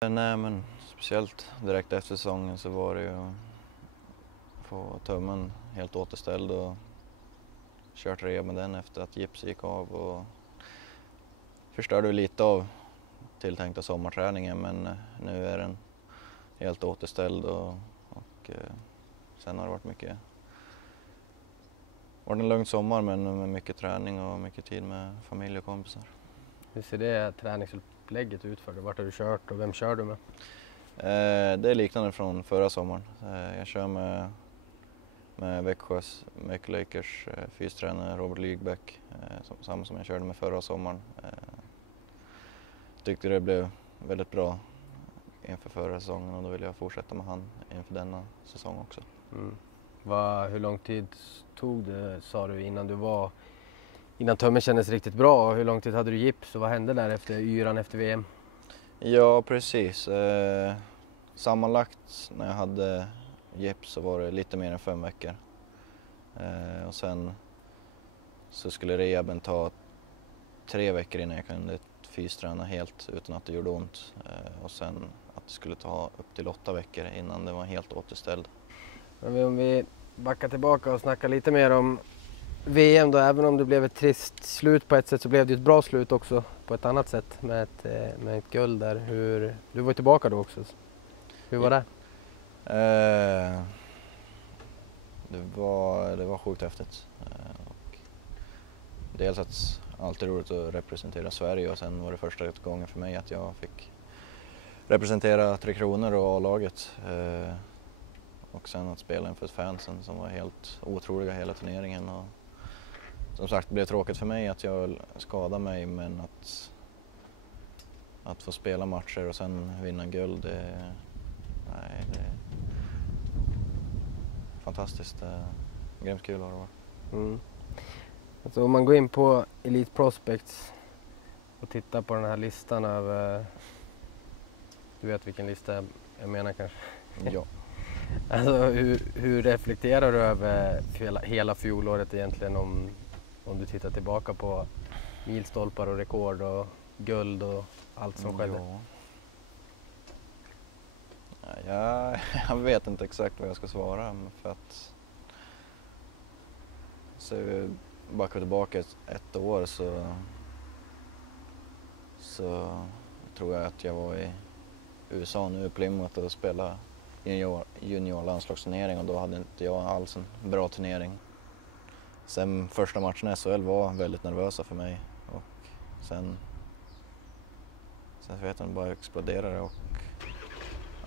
Nej, men speciellt direkt efter säsongen så var det ju att få tummen helt återställd och kört rehab med den efter att gips gick av och förstörde lite av tilltänkta sommarträningen, men nu är den helt återställd och sen har det varit en lugn sommar men med mycket träning och mycket tid med familj och kompisar. Hur ser det träningsupplägget ut för dig? Vart har du kört och vem kör du med? Det är liknande från förra sommaren. Jag kör med Växjös Lakers fystränare Robert Lygbeck, samma som jag körde med förra sommaren. Tyckte det blev väldigt bra inför förra säsongen och då vill jag fortsätta med han inför denna säsong också. Hur lång tid tog det, sa du, innan tummen kändes riktigt bra? Hur lång tid hade du gips och vad hände där efter yran efter VM? Ja, precis. Sammanlagt när jag hade gips så var det lite mer än 5 veckor. Och sen så skulle rehaben ta 3 veckor innan jag kunde fysträna helt utan att det gjorde ont. Och sen att det skulle ta upp till 8 veckor innan det var helt återställd. Om vi backar tillbaka och snackar lite mer om VM då, även om det blev ett trist slut på ett sätt så blev det ett bra slut också på ett annat sätt med ett guld där. Du var tillbaka då också. Hur var det? Det var sjukt häftigt. Och dels att alltid roligt att representera Sverige och sen var det första gången för mig att jag fick representera Tre Kronor och A-laget. Och sen att spela inför fansen som var helt otroliga hela turneringen. Och som sagt, det blev tråkigt för mig att jag skadade mig, men att få spela matcher och sen vinna guld, det är fantastiskt. Grymt kul har det varit. Alltså, om man går in på Elite Prospects och tittar på den här listan av... Du vet vilken lista jag menar kanske? Ja. Alltså, hur reflekterar du över hela fjolåret egentligen om du tittar tillbaka på milstolpar och rekord och guld och allt som skedde? Ja, jag vet inte exakt vad jag ska svara, för att så vi backar tillbaka ett år så tror jag att jag var i USA nu i Plymouth och spelade junior landslagsturnering och då hade inte jag alls en bra turnering. Sen första matchen i SHL var väldigt nervösa för mig och sen vet jag bara exploderade och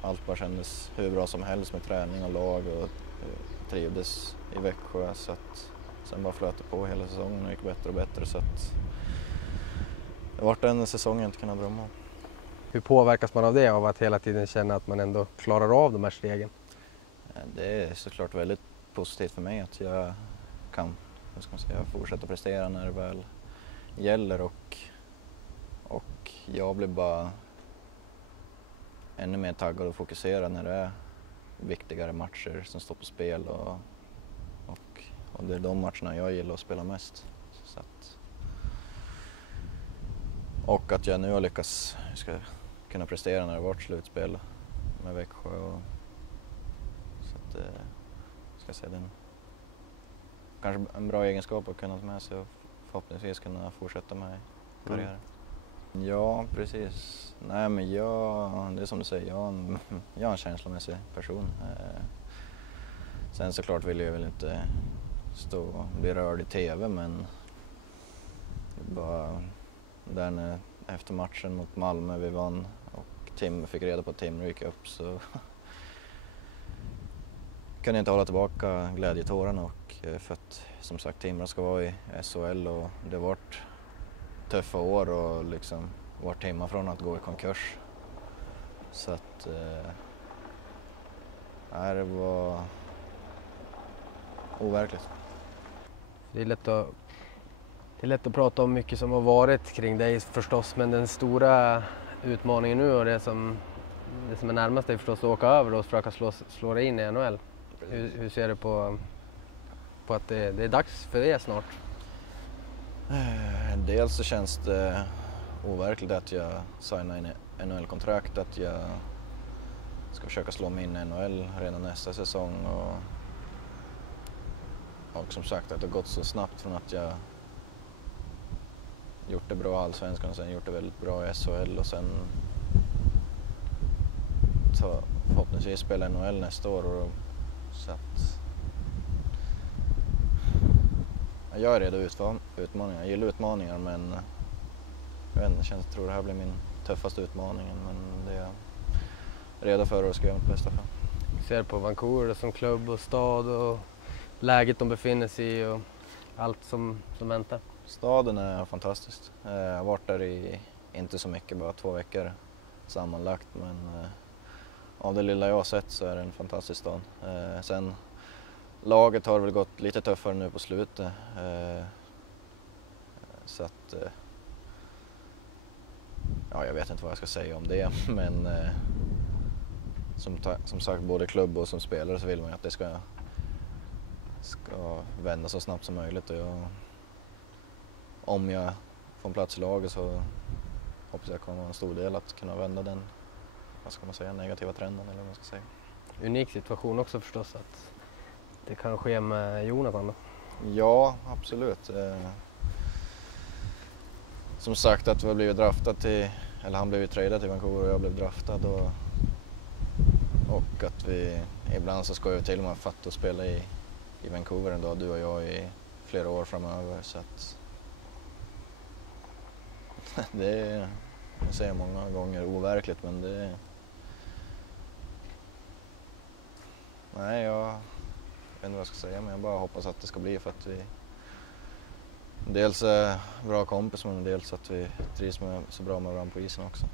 allt bara kändes hur bra som helst med träning och lag och trivdes i Växjö, så att sen bara flöt det på hela säsongen och gick bättre och bättre, så att det var den säsongen jag inte kunde drömma om. Hur påverkas man av det, av att hela tiden känna att man ändå klarar av de här stegen? Det är såklart väldigt positivt för mig att jag kan fortsätta prestera när det väl gäller och jag blir bara ännu mer taggad och fokuserad när det är viktigare matcher som står på spel och det är de matcherna jag gillar att spela mest. Så och att jag nu har lyckats kunna prestera när det varit slutspel med Växjö. Så att ska säga den kanske en bra egenskap att kunna ta med sig och förhoppningsvis kunna fortsätta med karriären. Ja, precis. Nej, men det är som du säger, jag är en känslomässig person. Sen såklart vill jag väl inte stå och bli rörd i tv, men bara där när efter matchen mot Malmö vi vann och Tim fick reda på att Timrå gick upp, så kunde jag inte hålla tillbaka glädjetårarna, och för att som sagt Timrå ska vara i SHL och det har varit tuffa år och liksom varit hemma från att gå i konkurs. Så att det var overkligt. Det är lätt att prata om mycket som har varit kring dig förstås, men den stora utmaningen nu och det som är närmast är förstås att åka över och försöka slå dig in i NHL. Hur ser du på att det är dags för det snart? Dels så känns det overkligt att jag signar NHL-kontrakt, att jag ska försöka slå mig in i NHL redan nästa säsong. Och som sagt att det har gått så snabbt från att jag gjort det bra i Allsvenskan och sen gjort det väldigt bra i SHL och sen förhoppningsvis spela i NHL nästa år. Så att jag är redo utmaningar. Jag gillar utmaningar, men jag vet inte, jag tror det här blir min tuffaste utmaning, men det är jag redo för och ska göra mitt bästa för. Vi ser på Vancouver som klubb och stad och läget de befinner sig i och allt som väntar. Staden är fantastisk. Jag har varit där i inte så mycket, bara 2 veckor sammanlagt, men av det lilla jag har sett så är det en fantastisk stad. Sen laget har väl gått lite tuffare nu på slutet. Så att ja, jag vet inte vad jag ska säga om det, men som sagt, både klubb och som spelare så vill man att det ska vända så snabbt som möjligt. Och om jag får en plats i laget så hoppas jag kommer vara en stor del att kunna vända den, vad ska man säga, negativa trenden eller vad man ska säga. Unik situation också förstås att det kan ske med Jonathan då. Ja, absolut. Som sagt att vi har blivit draftad eller han blev ju tradad till Vancouver och jag blev draftad och att vi ibland så ska vi till och med fatta och spela i Vancouver ändå, du och jag, i flera år framöver, så att det är, jag säger många gånger, overkligt, men det är, nej, jag vet inte vad jag ska säga, men jag bara hoppas att det ska bli, för att vi dels är bra kompis, men dels att vi trivs så bra med varandra på isen också.